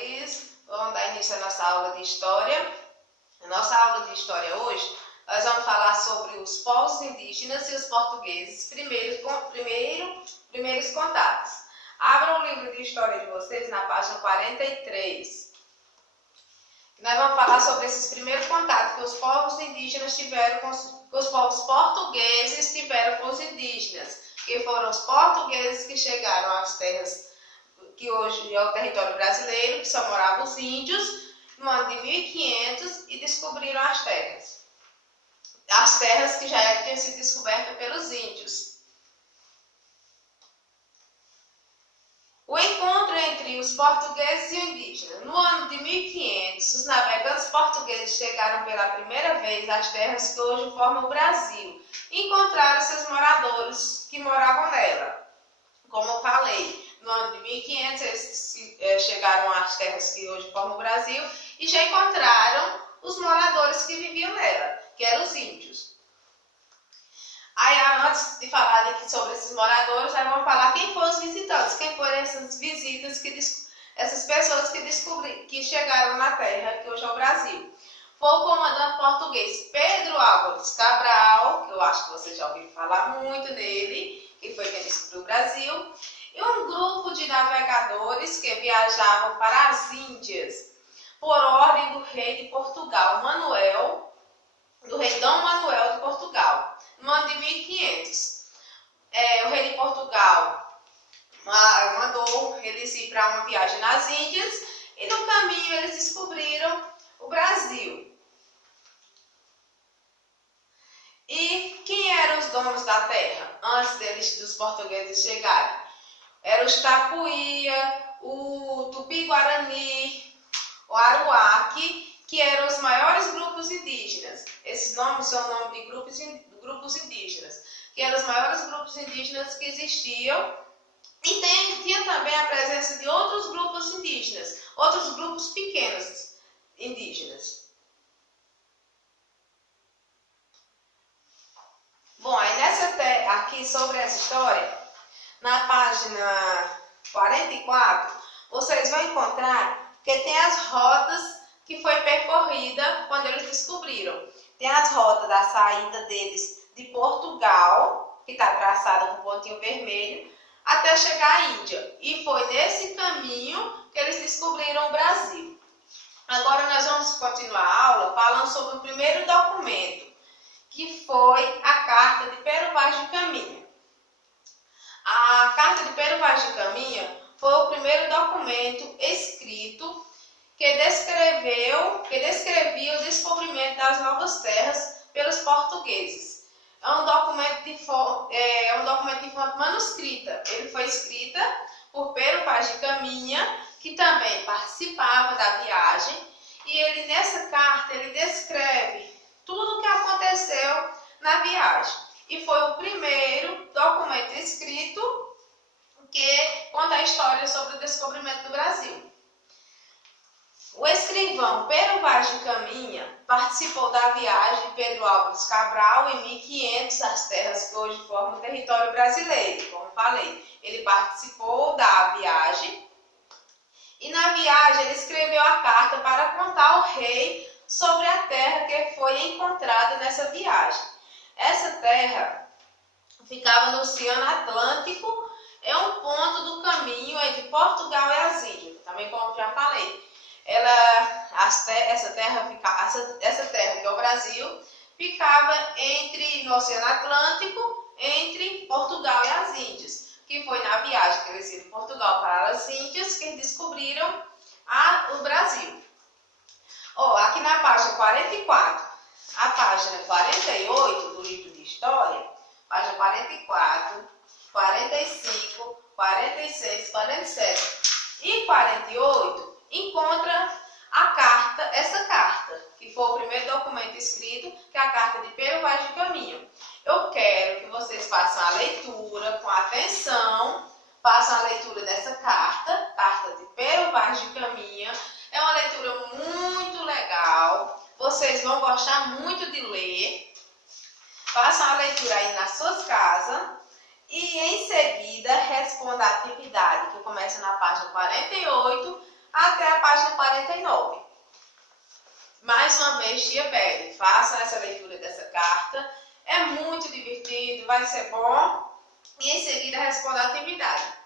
Luiz. Vamos dar início à nossa aula de História. Na nossa aula de História hoje, nós vamos falar sobre os povos indígenas e os portugueses, primeiros contatos. Abram o livro de História de vocês na página 43. Nós vamos falar sobre esses primeiros contatos que os povos indígenas tiveram com os povos portugueses tiveram com os indígenas, que foram os portugueses que chegaram às terras que hoje é o território brasileiro, que só moravam os índios, no ano de 1500, e descobriram as terras. As terras que já tinham sido descobertas pelos índios. O encontro entre os portugueses e os indígenas. No ano de 1500, os navegantes portugueses chegaram pela primeira vez às terras que hoje formam o Brasil e encontraram seus moradores que moravam nela. Como eu falei, no ano de 1500 eles chegaram às terras que hoje formam o Brasil e já encontraram os moradores que viviam nela, que eram os índios. Aí, antes de falar sobre esses moradores, nós vamos falar quem foram os visitantes, quem foram essas visitas, essas pessoas que chegaram na terra, que hoje é o Brasil. Foi o comandante português Pedro Álvares Cabral, que eu acho que vocês já ouviram falar muito nele, que foi quem descobriu o Brasil, e um grupo de navegadores que viajavam para as Índias, por ordem do rei de Portugal, do rei Dom Manuel de Portugal, no ano de 1500. O rei de Portugal mandou eles ir para uma viagem nas Índias e no caminho eles descobriram o Brasil. E quem eram os donos da terra antes dos portugueses chegarem? Eram os Tapuia, o Tupi-Guarani, o Aruaque, que eram os maiores grupos indígenas. Esses nomes são nomes de grupos indígenas, que eram os maiores grupos indígenas que existiam. E tinha também a presença de outros grupos indígenas, outros grupos pequenos indígenas. Bom, aí aqui sobre essa história, na página 44, vocês vão encontrar que tem as rotas que foi percorrida quando eles descobriram. Tem as rotas da saída deles de Portugal, que está traçada com pontinho vermelho, até chegar à Índia. E foi nesse caminho que eles descobriram o Brasil. Agora nós vamos continuar a aula falando sobre o primeiro documento, que foi a Carta de Pero Vaz de Caminha. A Carta de Pero Vaz de Caminha foi o primeiro documento escrito que descrevia o descobrimento das novas terras pelos portugueses. É um documento de fonte manuscrita. Ele foi escrita por Pero Vaz de Caminha, que também participava da viagem, e nessa carta ele descreve tudo o que aconteceu na viagem. E foi o primeiro documento escrito que conta a história sobre o descobrimento do Brasil. O escrivão Pero Vaz de Caminha participou da viagem de Pedro Álvares Cabral em 1500 às terras que hoje formam o território brasileiro. Como falei, ele participou da viagem e na viagem ele escreveu a carta para contar ao rei sobre a terra que foi encontrada nessa viagem. Essa terra ficava no Oceano Atlântico, é um ponto do caminho entre Portugal e as Índias, também como já falei. Essa terra que é o Brasil, ficava no Oceano Atlântico, entre Portugal e as Índias, que foi na viagem que eles iram de Portugal para as Índias que eles descobriram o Brasil. Aqui na página 44, a página 48 do livro de História, página 44, 45, 46, 47 e 48, encontra essa carta, que foi o primeiro documento escrito, que é a Carta de Pero Vaz de Caminha. Eu quero que vocês façam a leitura com atenção, façam a leitura dessa carta, Carta de Pero Vaz de Caminha. É uma leitura muito legal, vocês vão gostar muito de ler. Façam a leitura aí nas suas casas e em seguida responda a atividade que começa na página 48 até a página 49. Mais uma vez, tia Belle, façam essa leitura dessa carta. É muito divertido, vai ser bom. E em seguida responda a atividade.